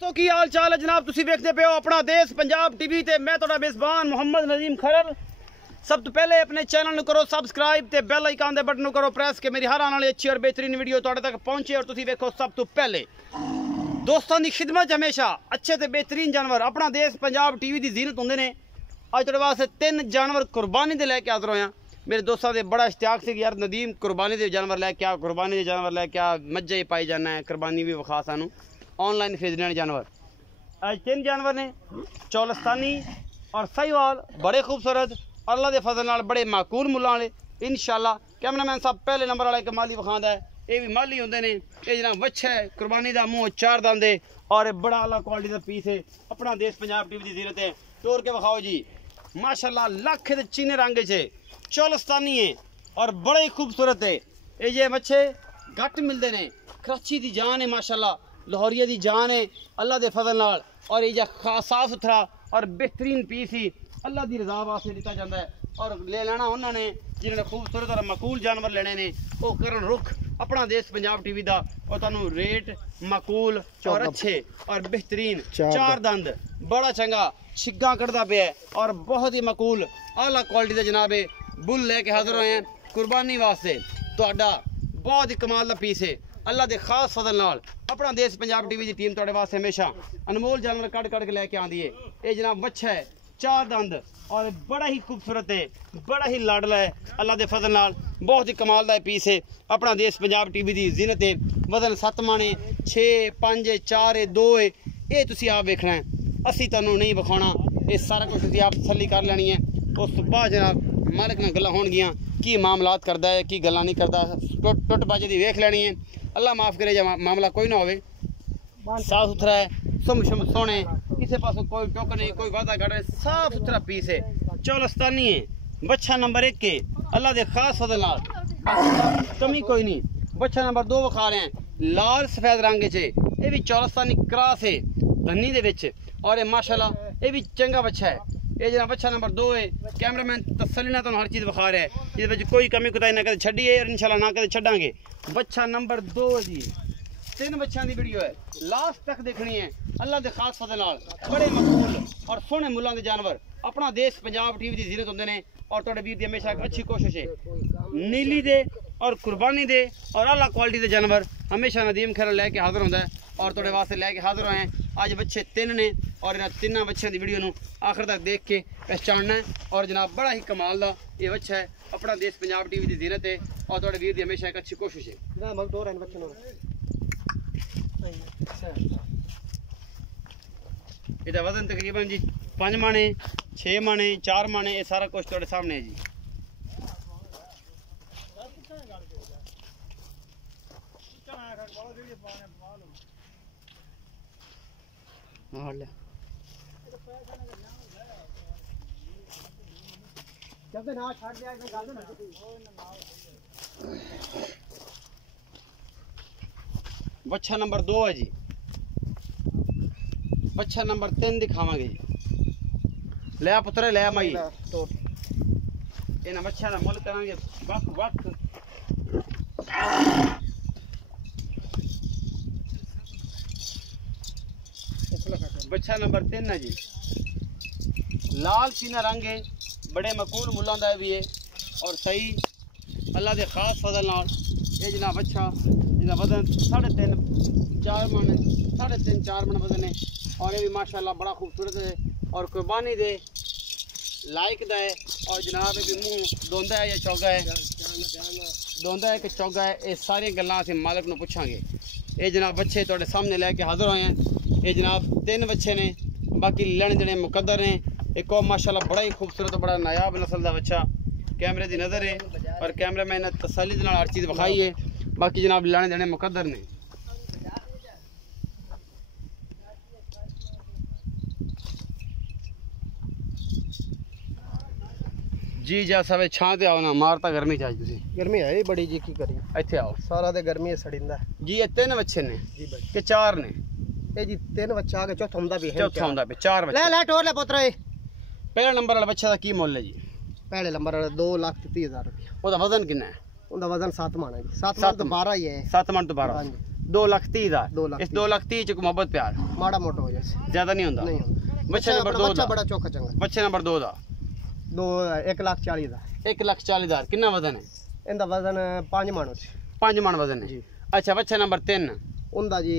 तो की हाल चाल है जनाब, तुसी देखते पे हो अपना देश पंजाब टीवी ते मैं तुहाडा मेज़बान मोहम्मद नजीम खरर। सब तो पहले अपने चैनल ਨੂੰ करो सबसक्राइब ते बेल आइकन दे बटन ਨੂੰ करो प्रेस के मेरी हर आने वाली अच्छी और बेहतरीन वीडियो तुहाडे तक पहुंचे और तुसी देखो सब तो पहले। दोस्तों की खिदमत हमेशा अच्छे ते बेहतरीन जानवर अपना देश पंजाब टीवी की जीनत होंगे ने। अज तुहाडे वास्ते 3 जानवर कुर्बानी दे लैके हाज़र होया। मेरे दोस्तों के बड़ा इश्तियाक से यार नदीम कुर्बानी के जानवर लैके आ, कुर्बानी के जानवर लैके आ, मज्जा ही पाई जाना है, कुर्बानी भी विखा सानू ऑनलाइन खरीदने जानवर। आज 3 जानवर ने, चौलस्तानी और साहिवाल, बड़े खूबसूरत अल्लाह के फजल नाल बड़े माकूल मुल्लां वाले। इंशाअल्लाह कैमरामैन साहब पहले नंबर वाला एक माली विखांदा है, ये भी माली होंगे ने। ये जनाब वच्छा है, कुर्बानी का मुँह 4 दंद है और बड़ा आला क्वालिटी का पीस है। अपना देश पंजाब टीवी की जीरत है, तोड़ के विखाओ जी। माशाअल्लाह लख चीने रंग से चौलस्तानी है और बड़े ही खूबसूरत है। ये मच्छे घट मिलते हैं, कराची की जान है माशाअल्लाह, लाहौरिया की जान है अल्लाह के फजल नाल। और ये साफ सुथरा और बेहतरीन पीस ही अल्लाह की रजा वास्ते दिता जाता है। और ले लेना उन्होंने जिन्होंने खूबसूरत और मकूल जानवर लेने ने, वो करन रुख अपना देश पंजाब टीवी का। और तुहानू रेट मकूल और अच्छे और बेहतरीन 4 दंद बड़ा चंगा छिग्गा कटदा पे है और बहुत ही मकूल आला क्वालिटी का जनाब है बुल लेके हाजिर होए हैं कुर्बानी वास्ते। तुहाडा बहुत ही कमाल का पीस है अल्लाह के खास फजल नाल। अपना देश पंजाब टीवी की टीम तुहाडे वास्ते हमेशा अनमोल जानवर कट के लैके आंदी है। ये जनाब वच्छा है 4 दंद और बड़ा ही खूबसूरत है, बड़ा ही लाडला है अल्लाह के फजल नाल। बहुत ही कमाल का पीस है अपना देश पंजाब टीवी की जीनत है। वजन 7 मन है, 6, 5, 4, 2 है। ये तुसी आप देखना है, असी तुहानू नहीं विखाना, ये सारा कुछ तुसी आप तसल्ली कर लेनी है। उस बाद जनाब मालिक नाल गल्लां होणगियां की मामलात करदा है की गल्लां नहीं करदा, टुट बाजे दी वेख लेनी है। अल्लाह माफ़ करे जो मामला कोई ना होवे, साफ सुथरा है, सुम सोने, किसी पास कोई टोक नहीं, कोई वादा घाटा नहीं, साफ सुथरा पीस है। चौलस्तानी है, बच्चा नंबर 1 के अल्लाह के खास फजल नाल, कमी कोई नहीं। बच्चा नंबर 2 विखा रहे हैं, लाल सफेद रंग से, ये भी चौलस्तानी क्रॉस है धनी दे विच और ये माशाल्लाह ये भी चंगा बच्चा है। ये जना बच्चा नंबर 2 है। कैमरामैन तसल्ली ना तो हर चीज़ विखा रहा है, ये कोई कमी कुताही ना कदे छड़ी है और इंशाल्लाह ना कदे छड़ांगे। बच्चा नंबर 2 जी, 3 बच्चों की वीडियो है, लास्ट तक देखनी है अल्लाह के खास फजल नाल। बड़े मकबूल और सोहने मुल्लां के जानवर अपना देश पंजाब टीवी की जीरत होंगे ने। और तुहाडे वीर दी हमेशा एक अच्छी कोशिश है नीली दे और कुर्बानी दे और आला क्वालिटी के जानवर हमेशा नदीम खैर लैके हाजिर होंदा है। और तुहाडे वास्ते लैके हाजिर होए हैं। अज बच्चे 3 ने और इन 3 बच्चों की वीडियो नू आखिर तक देख के पहचानना है। और जनाब बड़ा ही कमाल का ये बच्चा है अपना देश पंजाब टीवी की जीरत है और तुहाडे वीर दी हमेशा एक अच्छी कोशिश है। इसका वजन तकरीबन जी 5 मन है, 6 मन है, 4 मन है, ये सारा कुछ तुहाडे सामने है जी। बच्चा नंबर 2 है जी, बच्चा नंबर 3 दिखावांगे जी। ले पुत्र ले मई इन्हें बच्चा का मुल करांगे वक्त वक्त। बच्चा नंबर 3 है जी, लाल चीना रंग है, बड़े मकूल मुल्लां दा भी है और सही अल्लाह के खास फजल नाल। ये जनाब बच्चा जिसका वजन 3.5 4 मन, 3.5 4 मन वजन है और ये भी माशाल्लाह बड़ा खूबसूरत है और कुर्बानी दे लायक दा है। और जनाब ये भी मुँह धोंदा है या चौगा है, धोंदा है कि चौगा है, ये सारी गल्लां असीं मालिक नूं पुछांगे। ये जनाब बच्चे तुहाडे सामने लैके हाजिर होए हैं। ये जनाब 3 बच्चे ने, बाकी लेने देने मुकद्दर ने। एक और माशाल्लाह बड़ा ही खूबसूरत बड़ा नायाब नस्ल का बच्चा कैमरे की नज़र है और कैमरा मैन ने तसल्ली दे नाल हर चीज़ विखाई है। बाकी जनाब लेने देने मुकद्दर ने। जी जा सब छां ते आओ ना, मारता गर्मी चाहिए, गर्मी है बड़ी जी, की करिए इत्थे आओ सारा ते गर्मी सड़िंदा जी। ये 3 बच्चे ने जी भाई कि 4 ने? ये जी 3 बच्चा आगे चौथा हुंदा भी है, चौथा हुंदा भी 4 बच्चे। ले टोर ले पुत्र। पहले नंबर वाला बच्चे का की मुल है जी? पहले नंबर 2,30,000 रुपया। ਉਹਦਾ ਵਜ਼ਨ ਕਿੰਨਾ ਹੈ? ਉਹਦਾ ਵਜ਼ਨ 7 ਮਣ ਹੈ ਜੀ। 7 ਮਣ ਤੋਂ 12 ਹੀ ਹੈ। 7 ਮਣ ਤੋਂ 12। ਹਾਂਜੀ। 2,30,000 2 लाख इस 2,30,000 च मोहब्बत प्यार माड़ा मोटा हो जाए ज्यादा नहीं होता। नहीं होता। बच्चा नंबर 2 बच्चा दा बड़ा चौका चंगा बच्चा नंबर 2 दा 1,40,000 दा 1,40,000 कितना वजन है? इंदा वजन 5 मन सी 5 मन वजन है जी। अच्छा बच्चा नंबर 3 उनदा जी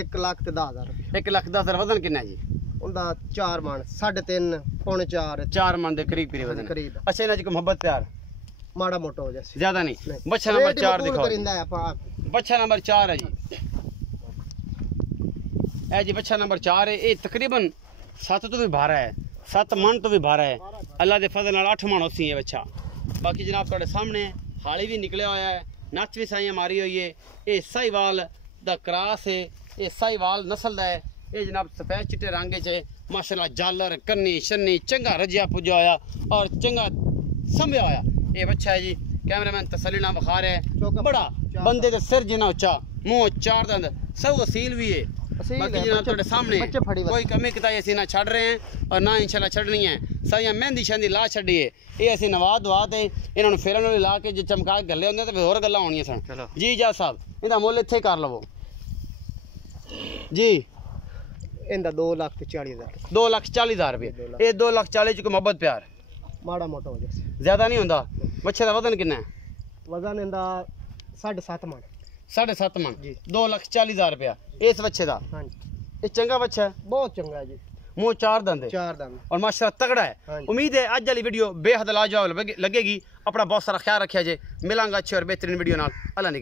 1,10,000 रुपये 1,10,000 वजन कितना है जी? उनदा 4 मन 3.5 पौने 4 4 मन दे करीब करीब वजन है। करीब अच्छा इन्हां च मोहब्बत प्यार माड़ा मोटा हो जाए ज्यादा नहीं। बच्चा नंबर 4 दिखाओ जी। करिंदा है बच्चा नंबर 4 है जी ए जी बच्चा नंबर 4 है। ये तकरीबन 7 तो भी भारा है 7 मन तो भी भारा है अल्लाह के फजल नाल 8 मन होसी है बच्चा। बाकी जनाब तुहाडे सामने हाली भी निकलिया होया है नच भी साइयां मारी हुई है। ये साहिवाल दा क्रॉस है ये साहिवाल नस्ल दा है। ये जनाब सफेद चिट्टे रंग च माशाल्लाह जालर कन्नी शन्नी चंगा रजिया पुजा होया और चंगा संभया होया ये बच्चा है जी। कैमरामैन तसल्ली नाल बखा रहा है बड़ा बंदे दे सिर जिन्ना उच्चा मुंह 4 दंद सब असील भी है। बाकी जनाब तुहाडे सामने कोई कमी कताई असीं ना छड़ रहे हैं और ना इंशाल्लाह छड़नी है। सारियां मेहंदी शहंदी ला छड़ी है ये असीं नवा दवा ते इन्हां नूं फेरन वाली ला के जे चमका के गल्ले होंदे ते फिर होर गल्लां होणियां सन जी। जा साहब इहदा मुੱਲ इत्थे कर लवो जी। इंदा 2,40,000 2,40,000 रुपये ये 2,40,000 च मोहब्बत प्यार माड़ा मोटा हो जाए ज्यादा नहीं होंदा। बच्चे दा वजन कितना है? वजन इंदा 7.5 मन 7.5 मन जी। 2,40,000 रुपया इस बच्चे दा। हाँ जी ये चंगा बच्चा है बहुत चंगा है जी मुंह 4 दंद है 4 दंद और माशाल्लाह तगड़ा है। हाँ जी। उम्मीद है अज वाली वीडियो बेहद लाजवाब लगेगी। अपना बहुत सारा ख्याल रखिया जे मिलांगा अच्छे और बेहतरीन वीडियो नाल अल्लाह ने